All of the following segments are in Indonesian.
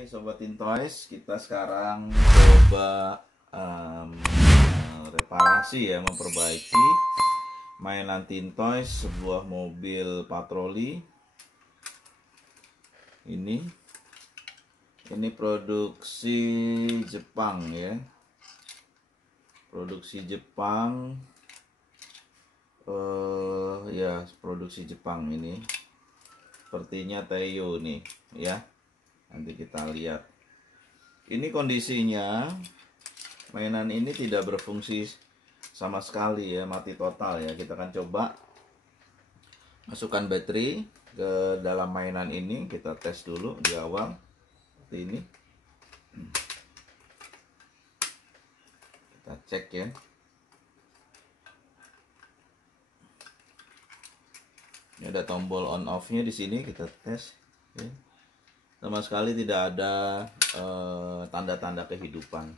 Oke Sobat Intoys, kita sekarang coba reparasi ya, memperbaiki mainan Tintoys sebuah mobil patroli. Ini produksi Jepang ya, produksi Jepang. Ya produksi Jepang ini. Sepertinya Teiyo nih ya. Nanti kita lihat. Ini kondisinya mainan ini tidak berfungsi sama sekali ya, mati total ya. Kita akan coba masukkan baterai ke dalam mainan ini, kita tes dulu di awal seperti ini. Kita cek ya. Ini ada tombol on off-nya di sini, kita tes ya. Sama sekali tidak ada tanda-tanda kehidupan.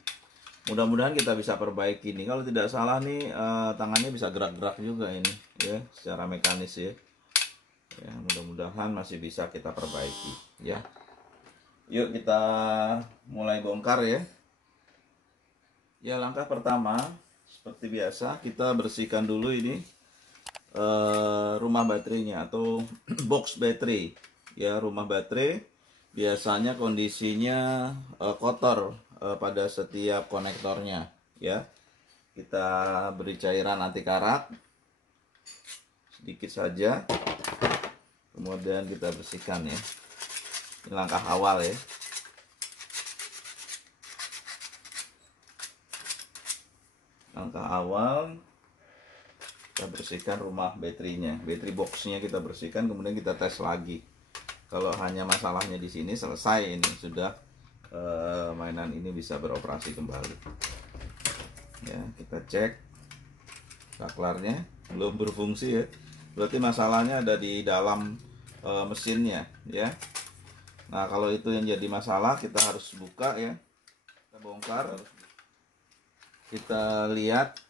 Mudah-mudahan kita bisa perbaiki nih. Kalau tidak salah nih tangannya bisa gerak-gerak juga ini ya, secara mekanis ya. Ya, mudah-mudahan masih bisa kita perbaiki ya. Yuk kita mulai bongkar ya. Ya, langkah pertama seperti biasa kita bersihkan dulu ini rumah baterainya atau box baterai ya. Rumah baterai biasanya kondisinya kotor pada setiap konektornya ya. Kita beri cairan anti karat sedikit saja, kemudian kita bersihkan ya. Ini langkah awal ya. Langkah awal kita bersihkan rumah baterainya, baterai boxnya kita bersihkan, kemudian kita tes lagi. Kalau hanya masalahnya di sini selesai, ini sudah mainan ini bisa beroperasi kembali. Ya, kita cek saklarnya belum berfungsi ya, berarti masalahnya ada di dalam mesinnya ya. Nah, kalau itu yang jadi masalah, kita harus buka ya, kita bongkar, kita lihat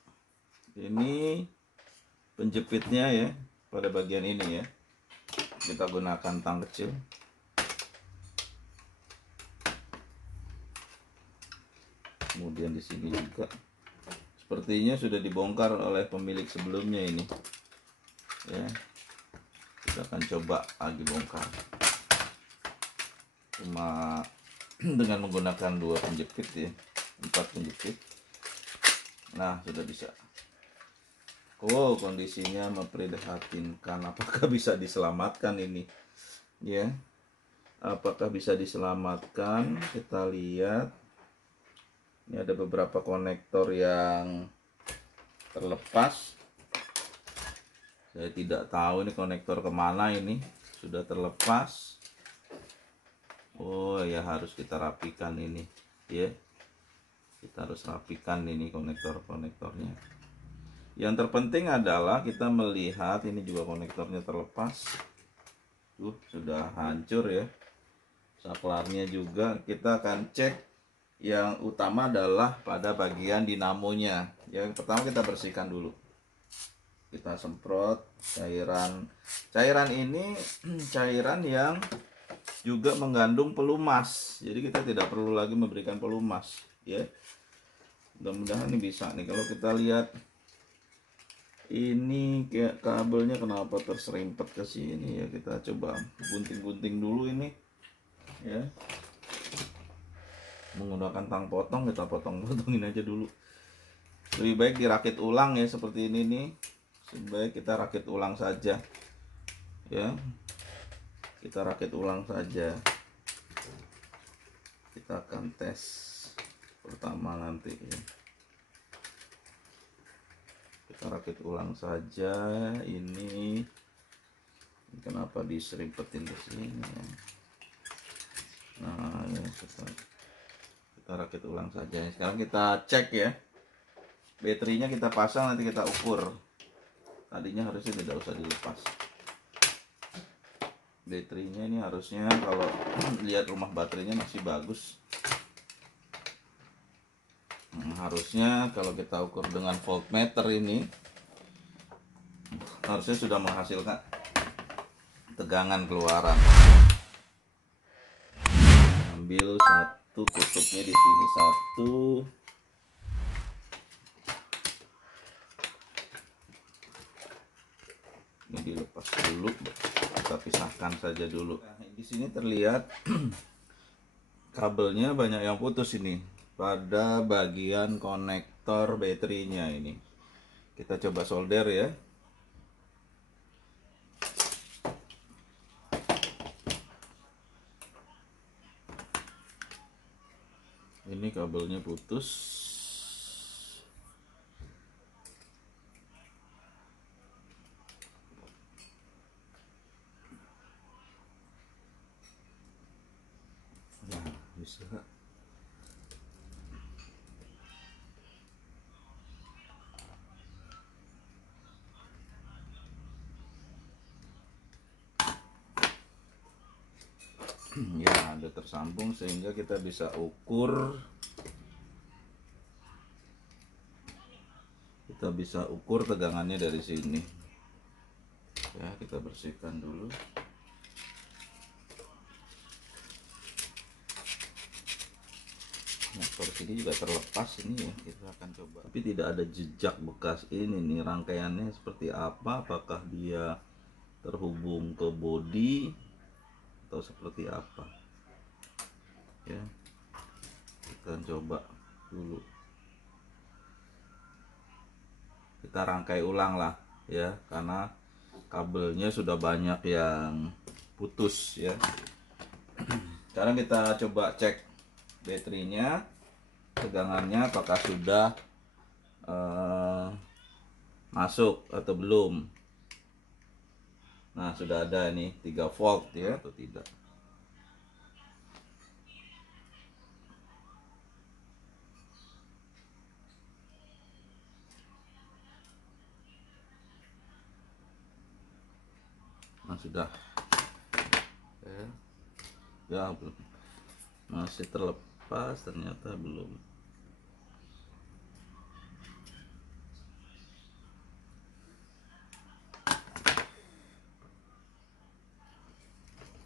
ini penjepitnya ya, pada bagian ini ya. Kita gunakan tang kecil. Kemudian di sini juga sepertinya sudah dibongkar oleh pemilik sebelumnya ini. Ya. Kita akan coba lagi bongkar. Cuma dengan menggunakan 2 penjepit ya, 4 penjepit. Nah, sudah bisa. Oh, kondisinya memprihatinkan. Apakah bisa diselamatkan ini? Ya. Apakah bisa diselamatkan? Kita lihat. Ini ada beberapa konektor yang terlepas. Saya tidak tahu ini konektor kemana ini. Sudah terlepas. Oh ya, harus kita rapikan ini. Ya. Kita harus rapikan ini konektor-konektornya. Yang terpenting adalah kita melihat ini juga konektornya terlepas. Sudah hancur ya. Saklarnya juga. Kita akan cek. Yang utama adalah pada bagian dinamonya. Yang pertama kita bersihkan dulu. Kita semprot cairan. Cairan ini cairan yang juga mengandung pelumas. Jadi kita tidak perlu lagi memberikan pelumas ya. Mudah-mudahan ini bisa nih. Kalau kita lihat ini kayak kabelnya kenapa terserimpet ke sini ya, kita coba gunting-gunting dulu ini ya, menggunakan tang potong. Kita potong-potongin aja dulu. Lebih baik dirakit ulang ya, seperti ini nih. Lebih baik kita rakit ulang saja ya. Kita rakit ulang saja. Kita akan tes pertama nanti ya. Kita rakit ulang saja. Ini kenapa diserimpetin ke sini ya. Nah ya, kita rakit ulang saja. Sekarang kita cek ya, baterainya kita pasang, nanti kita ukur. Tadinya harusnya tidak usah dilepas. Baterainya ini harusnya, kalau lihat rumah baterainya masih bagus. Harusnya kalau kita ukur dengan voltmeter ini harusnya sudah menghasilkan tegangan keluaran. ambil satu tutupnya di sini satu. Ini dilepas dulu, kita pisahkan saja dulu. Nah, di sini terlihat kabelnya banyak yang putus ini pada bagian konektor baterainya ini. Kita coba solder ya. Ini kabelnya putus. Nah, bisa. Ya, ada tersambung sehingga kita bisa ukur. Kita bisa ukur tegangannya dari sini. Ya, kita bersihkan dulu. Nah, seperti ini juga terlepas ini ya, kita akan coba. Tapi tidak ada jejak bekas ini nih, rangkaiannya seperti apa? Apakah dia terhubung ke bodi atau seperti apa? Ya, kita coba dulu. Kita rangkai ulang lah ya, karena kabelnya sudah banyak yang putus ya. Sekarang kita coba cek baterainya, tegangannya apakah sudah masuk atau belum. Nah, sudah ada nih 3 volt ya atau tidak. Nah, sudah ya belum, masih terlepas, ternyata belum.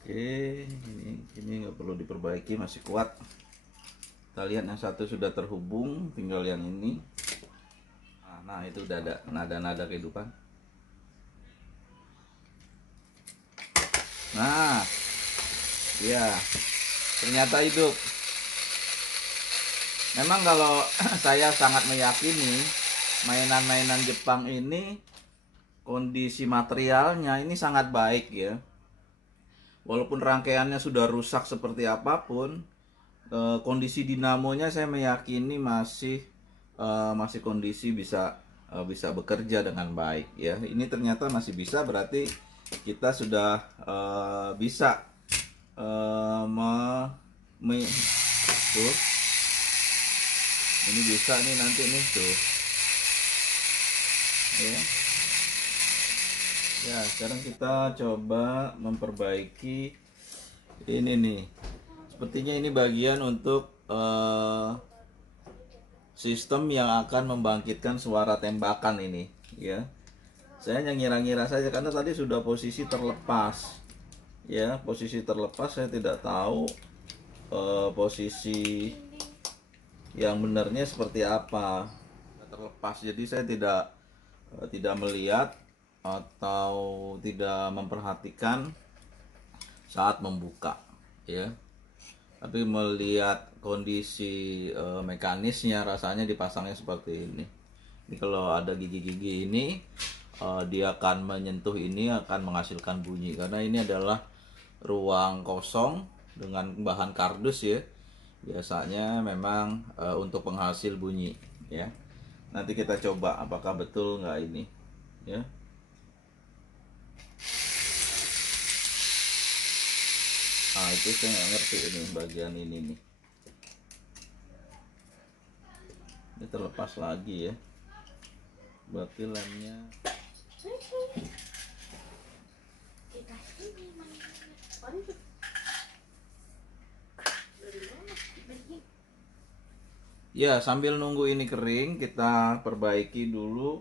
Oke, ini nggak perlu diperbaiki, masih kuat. Kita lihat yang satu sudah terhubung, tinggal yang ini. Nah, itu udah ada nada-nada kehidupan. Nah, ya, ternyata hidup. Memang kalau saya sangat meyakini mainan-mainan Jepang ini kondisi materialnya ini sangat baik ya. Walaupun rangkaiannya sudah rusak seperti apapun, kondisi dinamonya saya meyakini masih kondisi bisa bekerja dengan baik ya. Ini ternyata masih bisa, berarti kita sudah bisa tuh. Ini bisa nih nanti nih tuh. Ya, sekarang kita coba memperbaiki ini nih. Sepertinya ini bagian untuk sistem yang akan membangkitkan suara tembakan ini ya. Saya hanya ngira-ngira saja karena tadi sudah posisi terlepas ya, posisi terlepas. Saya tidak tahu posisi yang benarnya seperti apa, terlepas. Jadi saya tidak melihat atau tidak memperhatikan saat membuka ya. Tapi melihat kondisi mekanisnya, rasanya dipasangnya seperti ini. Ini kalau ada gigi-gigi ini, dia akan menyentuh ini, akan menghasilkan bunyi. Karena ini adalah ruang kosong dengan bahan kardus ya. Biasanya memang untuk penghasil bunyi ya. Nanti kita coba apakah betul nggak ini ya. Nah, itu saya nggak ngerti ini bagian ini nih. Ini terlepas lagi ya. Berarti lemnya. Ya, sambil nunggu ini kering, kita perbaiki dulu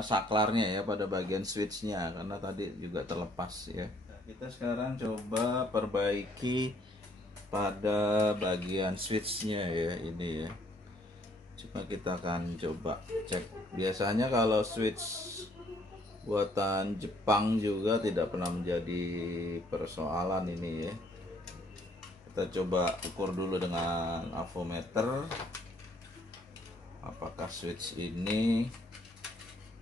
saklarnya ya pada bagian switchnya, karena tadi juga terlepas ya. Kita sekarang coba perbaiki pada bagian switchnya ya, ini ya. Cuma kita akan coba cek. Biasanya kalau switch buatan Jepang juga tidak pernah menjadi persoalan ini ya. Kita coba ukur dulu dengan avometer apakah switch ini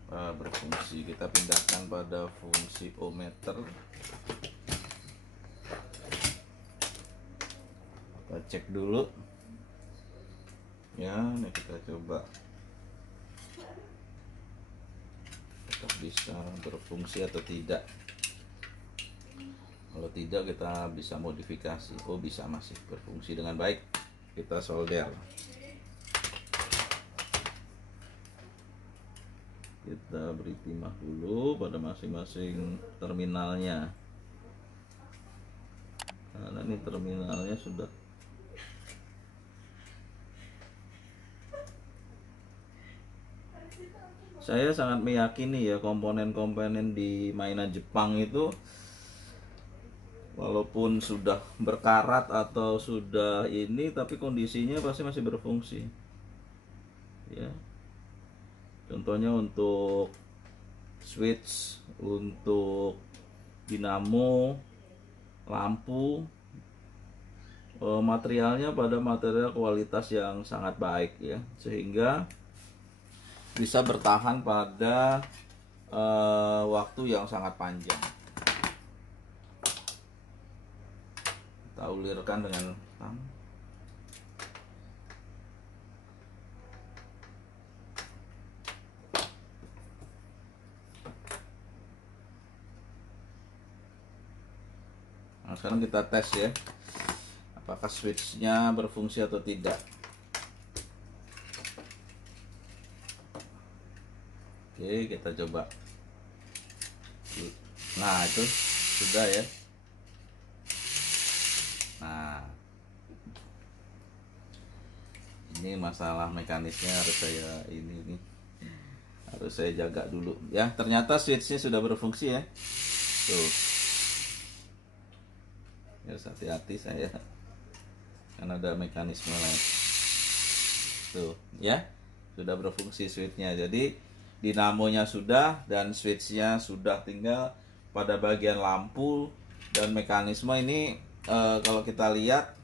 berfungsi. Kita pindahkan pada fungsi ohmmeter. Kita cek dulu ya. Ini kita coba apakah bisa berfungsi atau tidak. Kalau tidak, kita bisa modifikasi. Oh, bisa, masih berfungsi dengan baik. Kita solder. Kita beri timah dulu pada masing-masing terminalnya. Karena ini terminalnya sudah saya sangat meyakini ya, komponen-komponen di mainan Jepang itu walaupun sudah berkarat atau sudah ini, tapi kondisinya pasti masih berfungsi ya. Contohnya untuk switch, untuk dinamo, lampu, materialnya pada material kualitas yang sangat baik ya, sehingga bisa bertahan pada waktu yang sangat panjang. Kita ulirkan dengan nah, sekarang kita tes ya, apakah switchnya berfungsi atau tidak. Oke, kita coba. Nah, itu sudah ya. Nah, ini masalah mekanisnya harus saya harus saya jaga dulu ya. Ternyata switchnya sudah berfungsi ya. Tuh, harus hati-hati saya, karena ada mekanisme lain. Tuh ya, sudah berfungsi switchnya. Jadi dinamonya sudah dan switchnya sudah, tinggal pada bagian lampu dan mekanisme ini. Kalau kita lihat,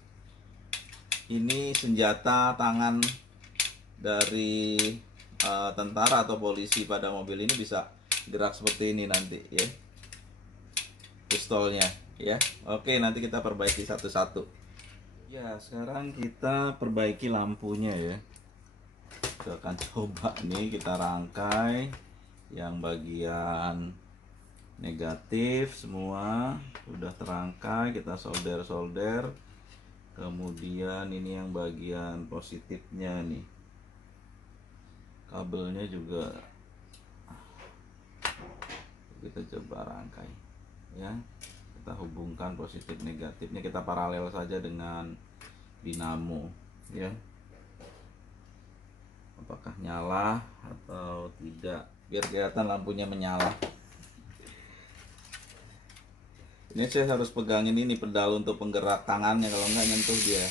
ini senjata tangan dari tentara atau polisi pada mobil ini bisa gerak seperti ini nanti ya, pistolnya ya. Oke, nanti kita perbaiki satu-satu ya. Sekarang kita perbaiki lampunya ya. Kita akan coba nih, kita rangkai yang bagian negatif semua sudah terangkai, kita solder. Kemudian ini yang bagian positifnya nih, kabelnya juga kita coba rangkai ya. Kita hubungkan positif negatifnya, kita paralel saja dengan dinamo ya. Apakah nyala atau tidak, biar kelihatan lampunya menyala. Ini saya harus pegangin ini pedal untuk penggerak tangannya, kalau enggak nyentuh dia.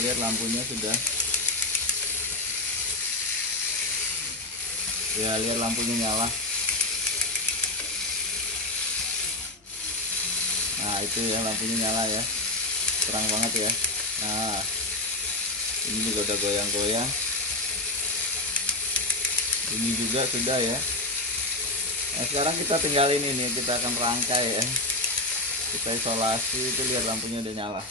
Lihat lampunya sudah ya, lihat lampunya nyala. Nah itu ya, lampunya nyala ya, terang banget ya. Nah ini juga udah goyang-goyang. Ini juga sudah ya. Nah sekarang kita tinggal ini nih, kita akan rangkai ya. Kita isolasi, itu lihat lampunya udah nyala.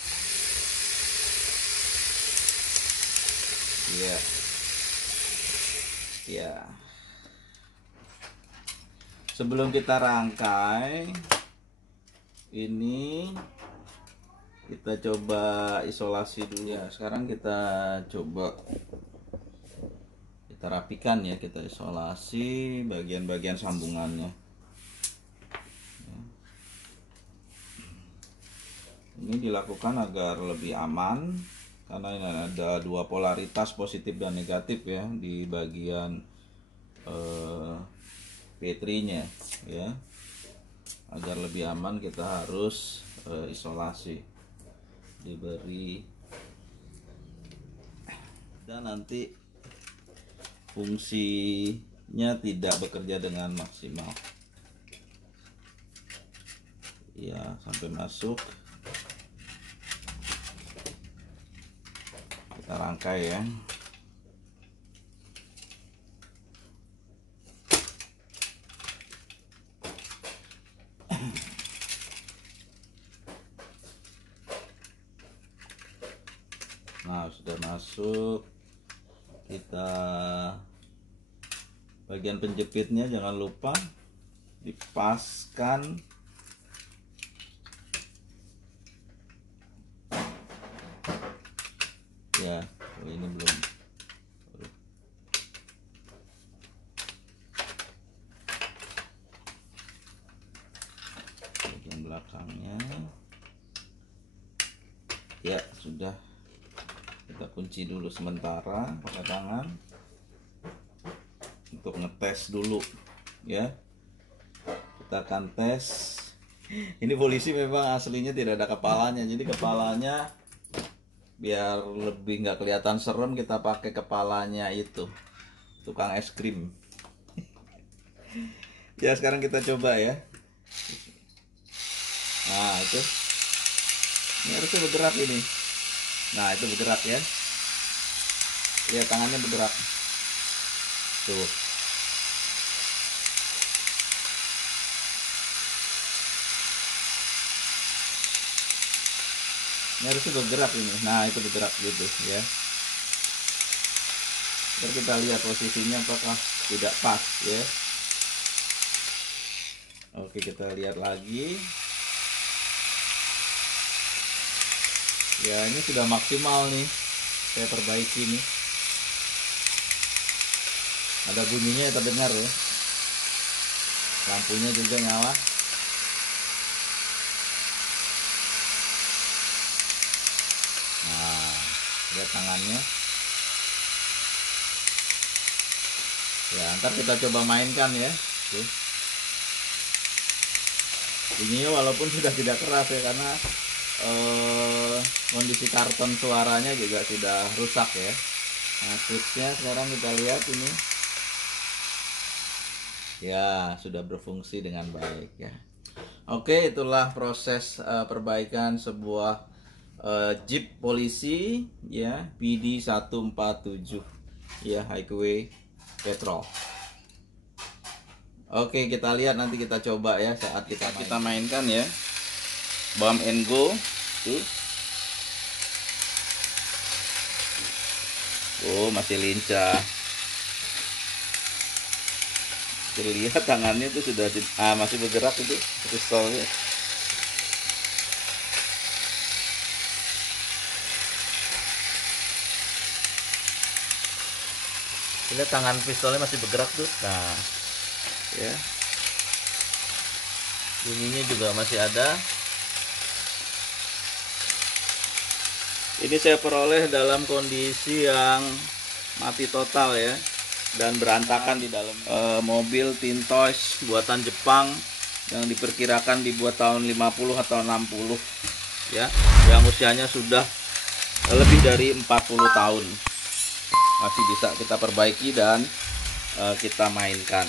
Iya. Ya. Sebelum kita rangkai ini, kita coba isolasi dulu ya. Sekarang kita coba kita rapikan ya, kita isolasi bagian-bagian sambungannya. Ini dilakukan agar lebih aman, karena ini ada dua polaritas positif dan negatif ya di bagian P3-nya ya. Agar lebih aman, kita harus isolasi, diberi, dan nanti fungsinya tidak bekerja dengan maksimal ya, sampai masuk. Kita rangkai ya. Nah, sudah masuk. Kita bagian penjepitnya jangan lupa dipaskan. Ya, ini belum. Bagian belakangnya. Ya, sudah. Kita kunci dulu sementara pakai tangan untuk ngetes dulu ya. Kita akan tes. Ini polisi memang aslinya tidak ada kepalanya, jadi kepalanya biar lebih nggak kelihatan serem kita pakai kepalanya itu tukang es krim. Ya, sekarang kita coba ya. Nah, itu ini harusnya bergerak ini. Nah, itu bergerak ya. Ya, tangannya bergerak. Tuh. Ini harusnya bergerak ini. Nah, itu bergerak gitu ya. Biar kita lihat posisinya apakah tidak pas ya. Oke, kita lihat lagi. Ya, ini sudah maksimal nih. Saya perbaiki nih. Ada bunyinya, kita dengar ya. Lampunya juga nyala. Nah, lihat tangannya. Ya, ntar kita coba mainkan ya. Tuh. Bunyinya walaupun sudah tidak keras ya, karena kondisi karton suaranya juga sudah rusak ya. Nah, switchnya sekarang kita lihat ini. Ya, sudah berfungsi dengan baik ya. Oke, itulah proses perbaikan sebuah Jeep polisi ya, PD 147 ya, Highway Patrol. Oke, kita lihat nanti, kita coba ya saat kita mainkan ya. Bump and go tuh. Oh, masih lincah. Terlihat tangannya tuh sudah masih bergerak itu pistolnya. Lihat tangan pistolnya masih bergerak tuh. Nah, ya. Bunyinya juga masih ada. Ini saya peroleh dalam kondisi yang mati total ya, dan berantakan di dalam. Mobil Tintoys buatan Jepang yang diperkirakan dibuat tahun 50 atau 60 ya, yang usianya sudah lebih dari 40 tahun. Masih bisa kita perbaiki dan kita mainkan.